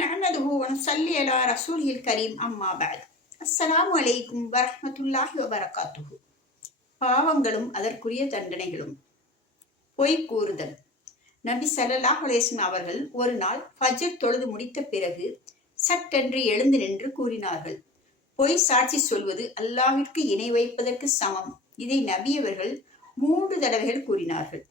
நஹமதுஹு சல்லி அலா ரசூலில் கரீம் அம்மா பாத் அஸ்ஸலாம் வலைக்கும் வரமத்துல்லாஹி வபரகாத்துஹு பாவங்களும் அதற்குரிய தண்டனைகளும் பொய் கூறுதல் நபி சல்லாஹ் அலேஸ்லம் அவர்கள் ஒரு நாள் ஃபஜர் தொழுது முடித்த பிறகு சட்டென்று எழுந்து நின்று கூறினார்கள் பொய் சாட்சி சொல்வது அல்லாவிற்கு இணை வைப்பதற்கு சமம் இதை நபியவர்கள் மூன்று தடவைகள் கூறினார்கள்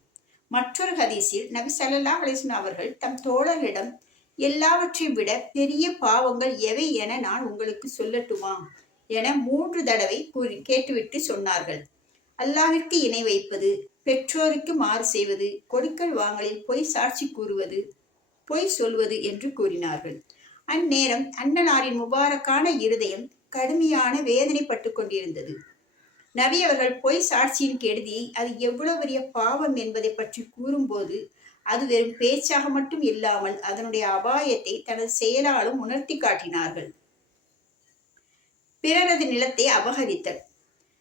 மற்றொரு ஹதீசில் நபி சல்லாஹ் அலேஸ்லம் அவர்கள் தம் தோழர்களிடம் எல்லாவற்றையும் விட பெரிய பாவங்கள் எவை என நான் உங்களுக்கு சொல்லட்டுமா? என மூன்று தடவை கூறி கேட்டுவிட்டு சொன்னார்கள். அல்லாவிற்கு இணை வைப்பது பெற்றோருக்கு மாறு செய்வது கொடுக்கல் வாங்கலில் பொய் சாட்சி கூறுவது பொய் சொல்வது என்று கூறினார்கள். அந்நேரம் அண்ணனாரின் முபாரக்கான இருதயம் கடுமையான வேதனைப்பட்டு கொண்டிருந்தது. நபி அவர்கள் பொய் சாட்சியின் கெடுதியை அது எவ்வளவு பெரிய பாவம் என்பதை பற்றி கூறும்போது அது வெறும் பேச்சாக மட்டும் இல்லாமல் அதனுடைய அபாயத்தை தனது செயலாலும் உணர்த்தி காட்டினார்கள். பிறரது நிலத்தை அபகரித்தல்.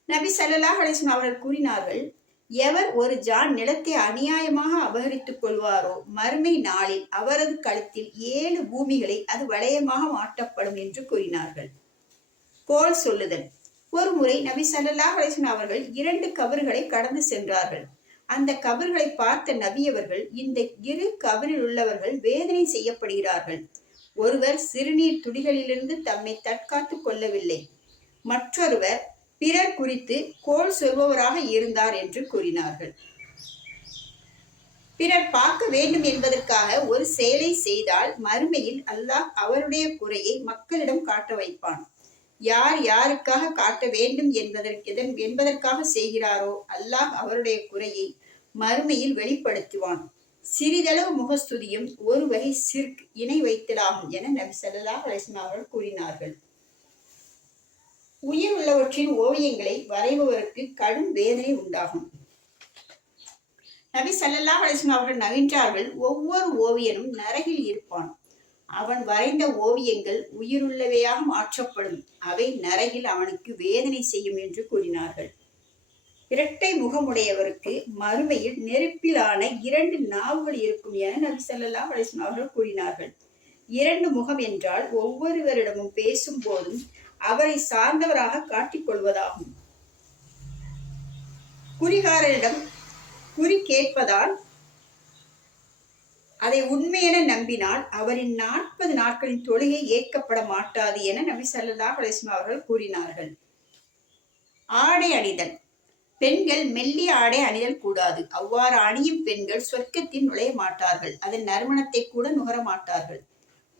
நபி சல்லாஹ் அலிஸ்லாம் அவர்கள் கூறினார்கள் எவர் ஒரு ஜான் நிலத்தை அநியாயமாக அபகரித்துக் கொள்வாரோ மறுமை நாளில் அவரது கழுத்தில் ஏழு பூமிகளை அது வளையமாக மாட்டப்படும் என்று கூறினார்கள். கோல் சொல்லுதல். ஒரு முறை நபி சல்லாஹ் அலிஸ்லாம் அவர்கள் இரண்டு கபர்களை கடந்து சென்றார்கள். அந்த கபர்களை பார்த்த நபியவர்கள் இந்த இரு கபரில் உள்ளவர்கள் வேதனை செய்யப்படுகிறார்கள். ஒருவர் சிறுநீர் துடிகளிலிருந்து தம்மை தற்காத்துக் கொள்ளவில்லை. மற்றொருவர் பிறர் குறித்து கோல் சொல்பவராக இருந்தார் என்று கூறினார்கள். பிறர் பார்க்க வேண்டும் என்பதற்காக ஒரு செயலை செய்தால் மறுமையில் அல்லாஹ் அவருடைய குறையை மக்களிடம் காட்ட வைப்பான். யார் யாருக்காக காட்ட வேண்டும் என்பதற்கு என்பதற்காக செய்கிறாரோ அல்லாஹ் அவருடைய குறையை மறுமையில் வெளிப்படுத்துவான். சிறிதளவு முகஸ்துதியும் ஒரு வகை சிர்க் இணை வைத்தலாகும் என நபி சல்லா அலிஸ்மா அவர்கள் கூறினார்கள். உயிர் உள்ளவற்றின் ஓவியங்களை வரைபவருக்கு கடும் வேதனை உண்டாகும். நபி ஸல்லல்லாஹு அலிஸ்மா அவர்கள் நவின்றார்கள் ஒவ்வொரு ஓவியனும் நரகில் இருப்பான். அவன் வரைந்த ஓவியங்கள் உயிருள்ளவையாக மாற்றப்படும். அவை நரகில் அவனுக்கு வேதனை செய்யும் என்று கூறினார்கள். இரட்டை முகமுடையவருக்கு மறுமையில் நெருப்பிலான இரண்டு நாவுகள் இருக்கும் என நபி ஸல்லல்லாஹு அலைஹி அவர்கள் கூறினார்கள். இரண்டு முகம் என்றால் ஒவ்வொருவரிடமும் பேசும் போதும் அவரை சார்ந்தவராக காட்டிக்கொள்வதாகும் குறிகாரரிடம் குறி கேட்பதால் அதை உண்மையென நம்பினால் அவரின் நாற்பது நாட்களின் தொழுகை ஏற்கப்பட மாட்டாது என நபி சல்லா அலிஸ்மா அவர்கள் கூறினார்கள். ஆடை அணிதல். பெண்கள் மெல்லிய ஆடை அணிதல் கூடாது. அவ்வாறு அணியும் பெண்கள் சொர்க்கத்தில் நுழைய மாட்டார்கள். அதன் நறுமணத்தை கூட நுகர மாட்டார்கள்.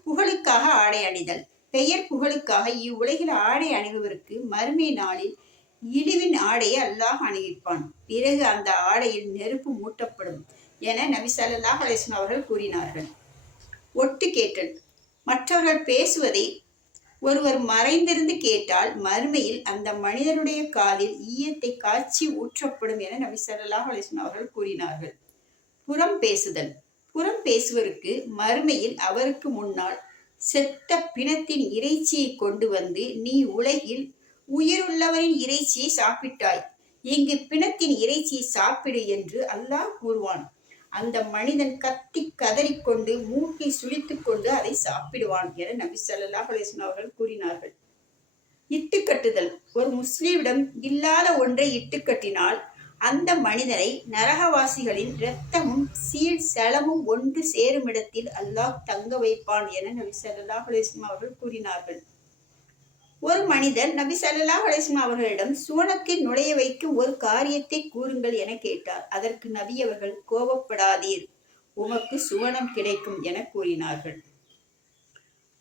புகழுக்காக ஆடை அணிதல். பெயர் புகழுக்காக இவ்வுலகில் ஆடை அணிபவருக்கு மறுமை நாளில் இழிவின் ஆடையை அல்லாஹ் அணிவிப்பான். பிறகு அந்த ஆடையில் நெருப்பு மூட்டப்படும். என நபி ஸல்லல்லாஹு அலைஹி அவர்கள் கூறினார்கள். ஒட்டு கேட்டல். மற்றவர்கள் பேசுவதை ஒருவர் மறைந்திருந்து கேட்டால் மறுமையில் அந்த மனிதனுடைய காதில் ஈயத்தை காய்ச்சி ஊற்றப்படும் என நபி ஸல்லல்லாஹு அலைஹி அவர்கள் கூறினார்கள். புறம் பேசுதல். புறம் பேசுவருக்கு மறுமையில் அவருக்கு முன்னால் செத்த பிணத்தின் இறைச்சியை கொண்டு வந்து நீ உலகில் உயிருள்ளவரின் இறைச்சியை சாப்பிட்டாய். இங்கு பிணத்தின் இறைச்சியை சாப்பிடு என்று அல்லாஹ் கூறுவான். அந்த மனிதன் கத்தி கதறிக்கொண்டு மூக்கை சுழித்துக்கொண்டு அதை சாப்பிடுவான் என நபி ஸல்லல்லாஹு அலைஹி அவர்கள் கூறினார்கள். இட்டுக்கட்டுதல் ஒரு முஸ்லீமிடம் இல்லாத ஒன்றை இட்டுக்கட்டினால் அந்த மனிதனை நரகவாசிகளின் இரத்தமும் சீழ் செலமும் ஒன்று சேரும் இடத்தில் அல்லாஹ் தங்க வைப்பான் என நபி ஸல்லல்லாஹு அலைஹி அவர்கள் கூறினார்கள். ஒரு மனிதர் நபி சல்லா அலைஹி அவர்களிடம் சுவனத்தில் நுழைய வைக்கும் ஒரு காரியத்தை கூறுங்கள் என கேட்டார். அதற்கு நபி அவர்கள் கோபப்படாதீர் உமக்கு சுவனம் கிடைக்கும் என கூறினார்கள்.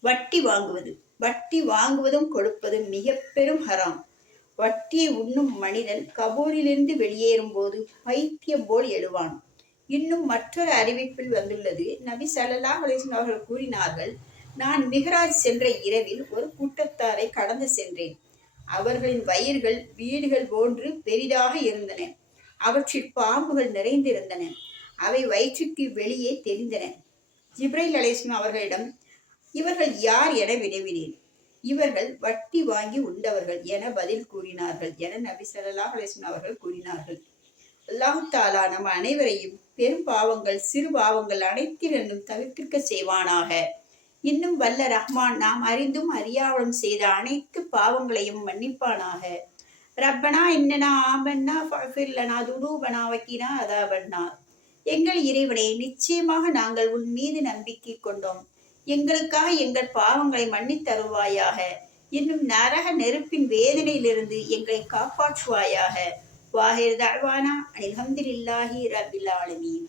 வட்டி வாங்குவது வட்டி வாங்குவதும் கொடுப்பதும் மிக பெரும் ஹராம். வட்டியை உண்ணும் மனிதன் கபூரிலிருந்து வெளியேறும் போது பைத்தியம் போல் எழுவான். இன்னும் மற்றொரு அறிவிப்பில் வந்துள்ளது நபி சல்லா அலைஹி அவர்கள் கூறினார்கள் நான் மிகராஜ் சென்ற இரவில் ஒரு கூட்டத்தாரை கடந்து சென்றேன். அவர்களின் வயிர்கள் வீடுகள் போன்று பெரிதாக இருந்தன. அவற்றில் பாம்புகள் நிறைந்திருந்தன. அவை வயிற்றுக்கு வெளியே தெரிந்தன. ஜிப்ரைல் அலேஸ்லாம் அவர்களிடம் இவர்கள் யார் என வினவினேன். இவர்கள் வட்டி வாங்கி உண்டவர்கள் என பதில் கூறினார்கள் என நபி சல்லாஹ் அலைஹி அவர்கள் கூறினார்கள். அல்லாஹ் தாலா நம் அனைவரையும் பெரும் பாவங்கள் சிறு பாவங்கள் அனைத்திலும் தவிர்த்திருக்க செய்வானாக. இன்னும் வல்ல ரஹ்மான் நாம் அறிந்தும் அறியாமலும் செய்த அனைத்து பாவங்களையும் மன்னிப்பானாக. ரப்பனா என்னனா ஆபன்னா ஃபில்லனா துடூபனா வக்கினா அதாபன்னா. எங்கள் இறைவனே நிச்சயமாக நாங்கள் உன் மீது நம்பிக்கை கொண்டோம். எங்களுக்காக எங்கள் பாவங்களை மன்னித் தருவாயாக. இன்னும் நரக நெருப்பின் வேதனையிலிருந்து எங்களை காப்பாற்றுவாயாக. வாஹிர் தழ்வானா அலமதுல்லாஹி ரபில் ஆலமீன்.